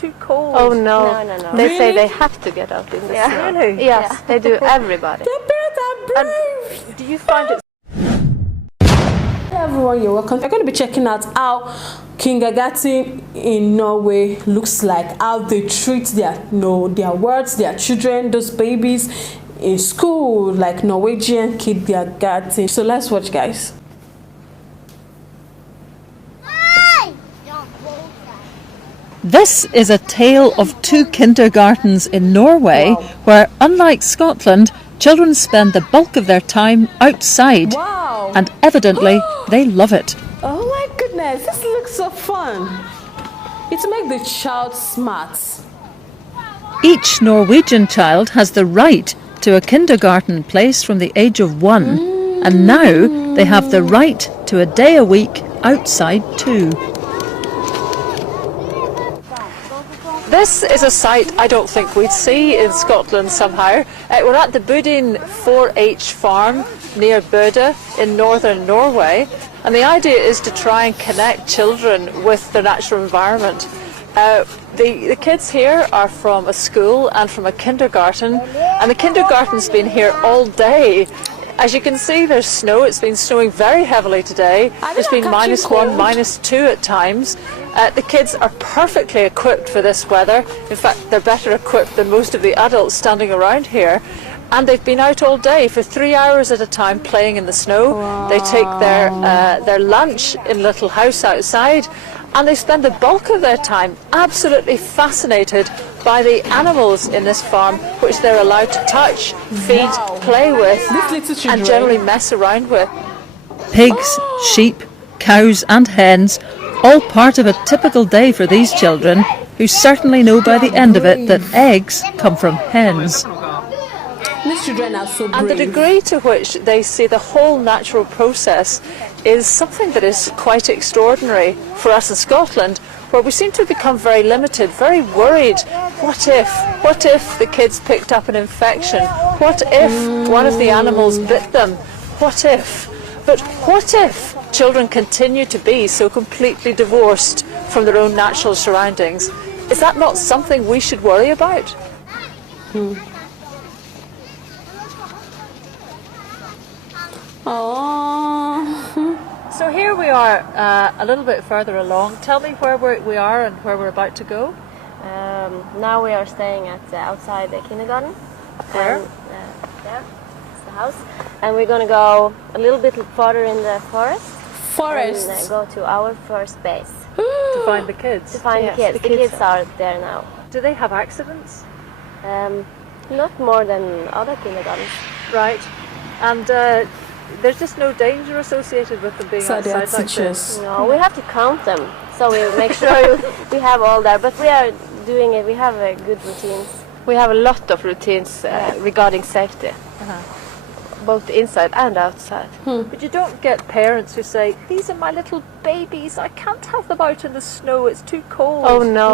too cold. Oh no. No. They say Really? they have to get out in the snow. Really? Yes, they do, everybody. The birds are brave. And do you find it... Hello everyone, you're welcome. We're going to be checking out how kindergarten in Norway looks like, how they treat their words, their children, those babies in school, like Norwegian kindergarten. So let's watch, guys. This is a tale of two kindergartens in Norway, where, unlike Scotland, children spend the bulk of their time outside. Wow. And evidently, they love it. Oh my goodness, this looks so fun. It makes the child smart. Each Norwegian child has the right to a kindergarten place from the age of 1, and now they have the right to a day a week outside too. This is a sight I don't think we'd see in Scotland somehow. We're at the Budin 4-H farm near Bøde in northern Norway, and the idea is to try and connect children with their natural environment. The kids here are from a school and from a kindergarten, and the kindergarten's been here all day. As you can see, there's snow. It's been snowing very heavily today. It's been -1, -2 at times. The kids are perfectly equipped for this weather. In fact, they're better equipped than most of the adults standing around here. And they've been out all day for 3 hours at a time playing in the snow. Wow. They take their lunch in a little house outside, and they spend the bulk of their time absolutely fascinated by the animals in this farm, which they're allowed to touch, feed, play with, and generally mess around with. Pigs, sheep, cows and hens, all part of a typical day for these children, who certainly know by the end of it that eggs come from hens. These children are so brave. And the degree to which they see the whole natural process is something that is quite extraordinary for us in Scotland, where we seem to become very limited, very worried. What if the kids picked up an infection? What if one of the animals bit them? What if? But what if children continue to be so completely divorced from their own natural surroundings? Is that not something we should worry about? So here we are a little bit further along. Tell me where we are and where we're about to go. Now we are staying at outside the kindergarten. Where? And, there, it's the house. And we're going to go a little bit further in the forest. And go to our first base. To find the kids? To find the kids. The kids are there now. Do they have accidents? Not more than other kindergartens. Right. And there's just no danger associated with them being outside like this? No, we have to count them. So we make sure we have all there. But we are doing it. We have good routines. We have a lot of routines regarding safety. Both inside and outside. But you don't get parents who say, these are my little babies, I can't have them out in the snow, it's too cold. Oh no.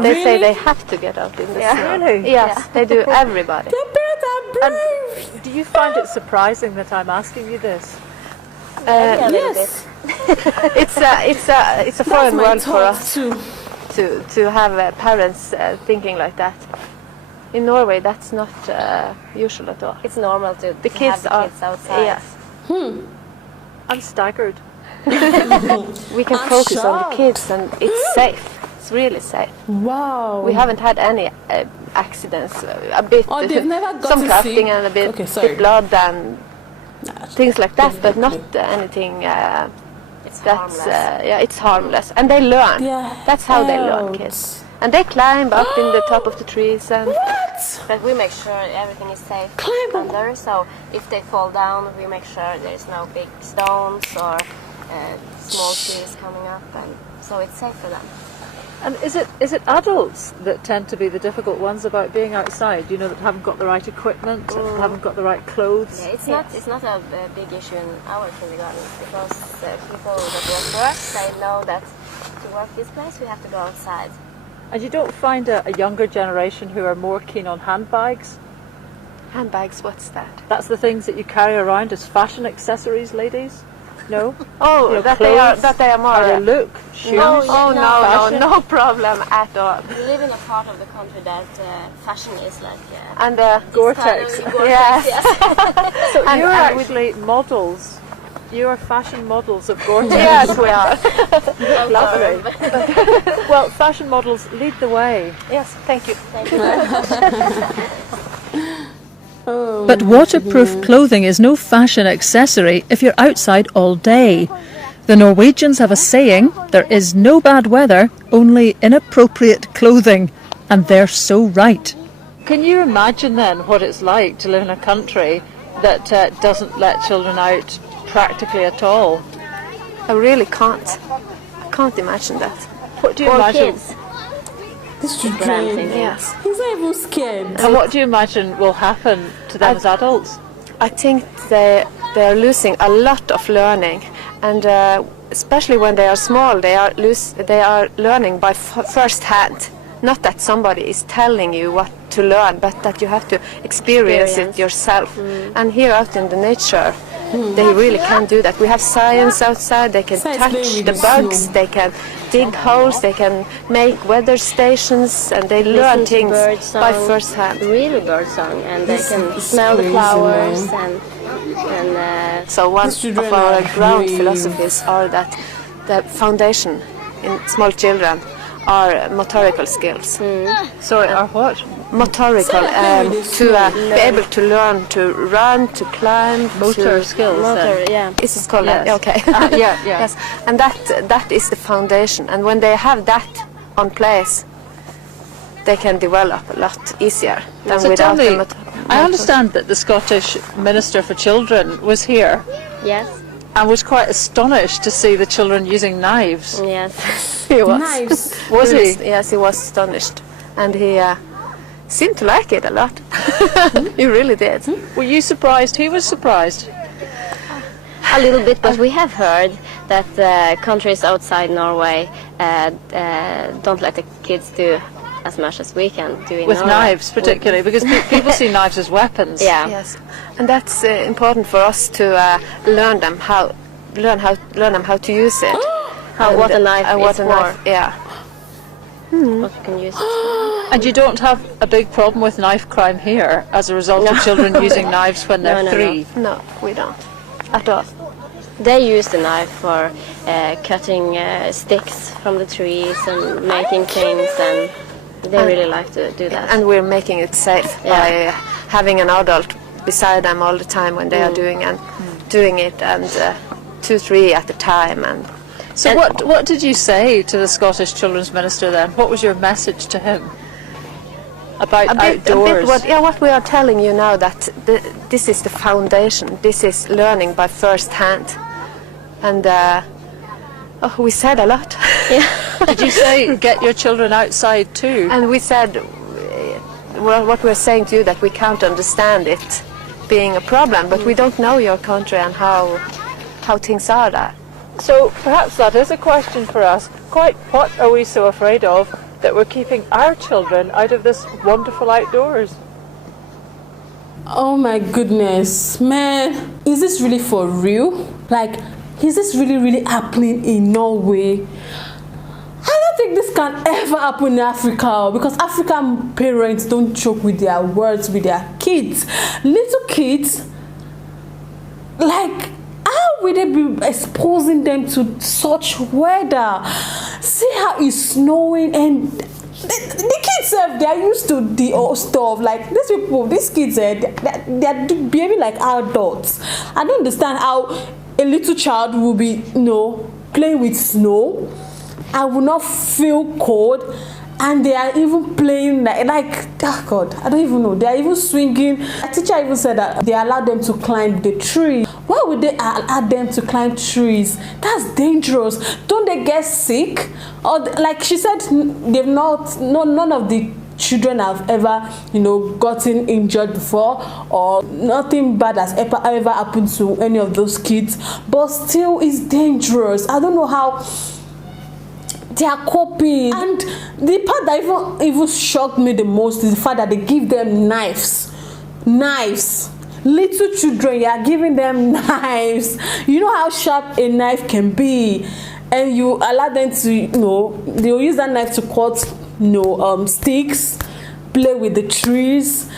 They say they have to get out in the snow. Really? Yes, they do, everybody. The birds are brave. And do you find it surprising that I'm asking you this? Yes. it's a foreign world for us to have parents thinking like that. In Norway, that's not usual at all. It's normal to have the kids outside. Yes. I'm staggered. We can focus on the kids, and it's safe. It's really safe. Wow. We haven't had any accidents. A bit, they've never got some to cracking see. and a bit blood and things like that, but not anything. It's harmless, and they learn. Yeah. That's how they learn, kids. And they climb up in the top of the trees, and but we make sure everything is safe under. So if they fall down, we make sure there's no big stones or small trees coming up, and so it's safe for them. And is it adults that tend to be the difficult ones about being outside? You know, that haven't got the right equipment, haven't got the right clothes. Yeah, it's not a big issue in our kindergarten, because the people that work for us, they know that to work this place we have to go outside. And you don't find a younger generation who are more keen on handbags? Handbags, what's that? That's the things that you carry around as fashion accessories, ladies? No? Oh, You know, that clothes, they are more. how they look, shoes. No, fashion? no problem at all. We live in a part of the country that fashion is like And Gore-Tex. yes. So And- you're and actually models. You are fashion models of Gore-Tex. yes, we are. Lovely. Well, fashion models lead the way. Yes, thank you. But waterproof clothing is no fashion accessory if you're outside all day. The Norwegians have a saying, there is no bad weather, only inappropriate clothing. And they're so right. Can you imagine then what it's like to live in a country that doesn't let children out practically at all? I really can't. I can't imagine that. What do you for imagine? kids. This children. Yes. He's not even scared. And what do you imagine will happen to them as adults? I think they are losing a lot of learning, and especially when they are small, they are learning by first hand. Not that somebody is telling you what to learn, but that you have to experience it yourself. And here out in the nature, they really can do that. We have science outside. They can Science touch playing the with the bugs. snow. They can dig holes. They can make weather stations, and they learn Listen to things bird song, by first hand. real bird song, and they This can is smell the crazy, flowers man. and So one These children of our are ground brave. philosophies are that the foundation in small children are motorical skills. Sorry, or what? Motorical, to be able to learn to run, to climb, Motor to, skills. motor, then. yeah. Is it called that? Yes. Okay. Yeah. Yes, and that is the foundation. And when they have that on place, they can develop a lot easier than So tell without me, the I understand that the Scottish Minister for Children was here Yes, and was quite astonished to see the children using knives. yes. He was. Knives. Was he? Yes, he was astonished, and he seemed to like it a lot. He really did. Were you surprised? He was surprised. A little bit, but we have heard that countries outside Norway don't let the kids do as much as we can do in With Norway. knives, particularly, because people see knives as weapons. Yeah. Yes, and that's important for us to learn them how to use it. What a knife and what is a for. knife, yeah. What you can use it for. And you don't have a big problem with knife crime here as a result of children using knives when they're No. 3. No, we don't at all. They use the knife for cutting sticks from the trees and making things, and they really like to do that. And we're making it safe by having an adult beside them all the time when they are doing it, and 2-3 at a time. And So what did you say to the Scottish Children's Minister then? What was your message to him about outdoors? what we are telling you now, that this is the foundation. This is learning by first hand, and we said a lot. Did you say get your children outside too? And we said, what we're saying to you, that we can't understand it being a problem, but we don't know your country and how things are there. So perhaps that is a question for us. Quite what are we so afraid of that we're keeping our children out of this wonderful outdoors? Oh my goodness, man. Is this really for real? Like, is this really happening in Norway? I don't think this can ever happen in Africa, because African parents don't joke with their words with their kids. Little kids, like, how will they be exposing them to such weather? See how it's snowing, and the kids they are used to the old stuff. Like, these kids they are behaving like adults. I don't understand how a little child will be playing with snow and will not feel cold, and they are even playing like oh God, I don't even know. They are even swinging. A teacher even said that they allowed them to climb the tree. Why would they allow them to climb trees? That's dangerous. Don't they get sick? Or like she said, none of the children have ever gotten injured before, or nothing bad has ever happened to any of those kids, but still it's dangerous. I don't know how they are coping. And the part that even shocked me the most is the fact that they give them knives. little children, you are giving them knives. You know how sharp a knife can be, and you allow them to, you know, they'll use that knife to cut, you know, sticks, play with the trees.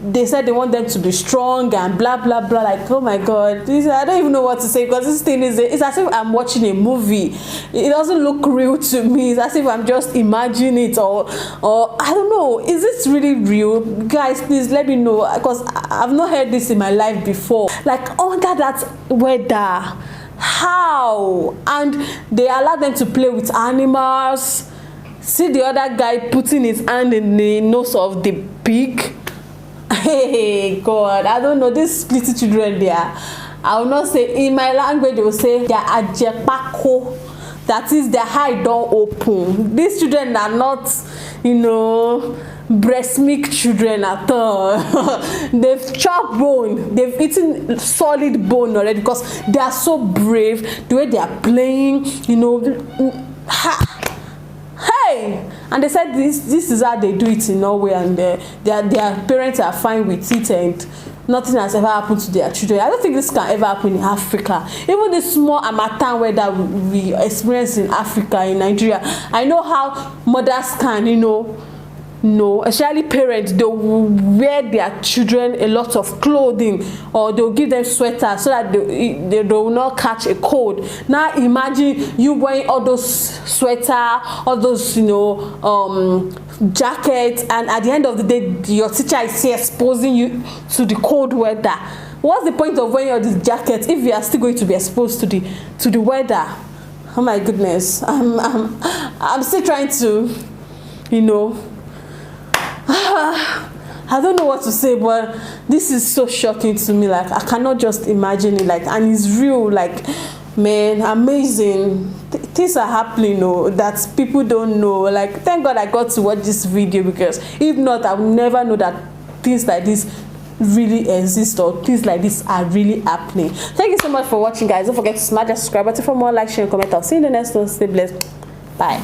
They said they want them to be strong and blah blah blah. Like, oh my god, this, I don't even know what to say, because this thing is, it's as if I'm watching a movie. It doesn't look real to me. It's as if I'm just imagining it, or I don't know, is this really real? Guys, please let me know, because I've not heard this in my life before. Like, under that weather, how? And they allow them to play with animals. See the other guy putting his hand in the nose of the pig. Hey God, I don't know, these little children there, I will not say, in my language they will say they are ajepako, that is their eye don't open. These children are not, you know, breast milk children at all. They've chopped bone, they've eaten solid bone already, because they are so brave, the way they are playing, you know. Hey, and they said this is how they do it in Norway, and their parents are fine with it, and nothing has ever happened to their children. I don't think this can ever happen in Africa. Even the small harmattan weather we experience in Africa, in Nigeria, I know how mothers can, you know, especially parents, they will wear their children a lot of clothing, or they'll give them sweaters so that they will not catch a cold. Now imagine you wearing all those sweater, all those, you know, jackets, and at the end of the day your teacher is here exposing you to the cold weather. What's the point of wearing all these jackets if you are still going to be exposed to the weather? Oh my goodness, I'm still trying to, you know, I don't know what to say, but this is so shocking to me. Like, I cannot just imagine it. Like, and it's real. Like, man, amazing. Things are happening, that people don't know. Like, thank God I got to watch this video, because if not, I would never know that things like this really exist, or things like this are really happening. Thank you so much for watching, guys. Don't forget to smash that subscribe button for more. Like, share, and comment. I'll see you in the next one. Stay blessed. Bye.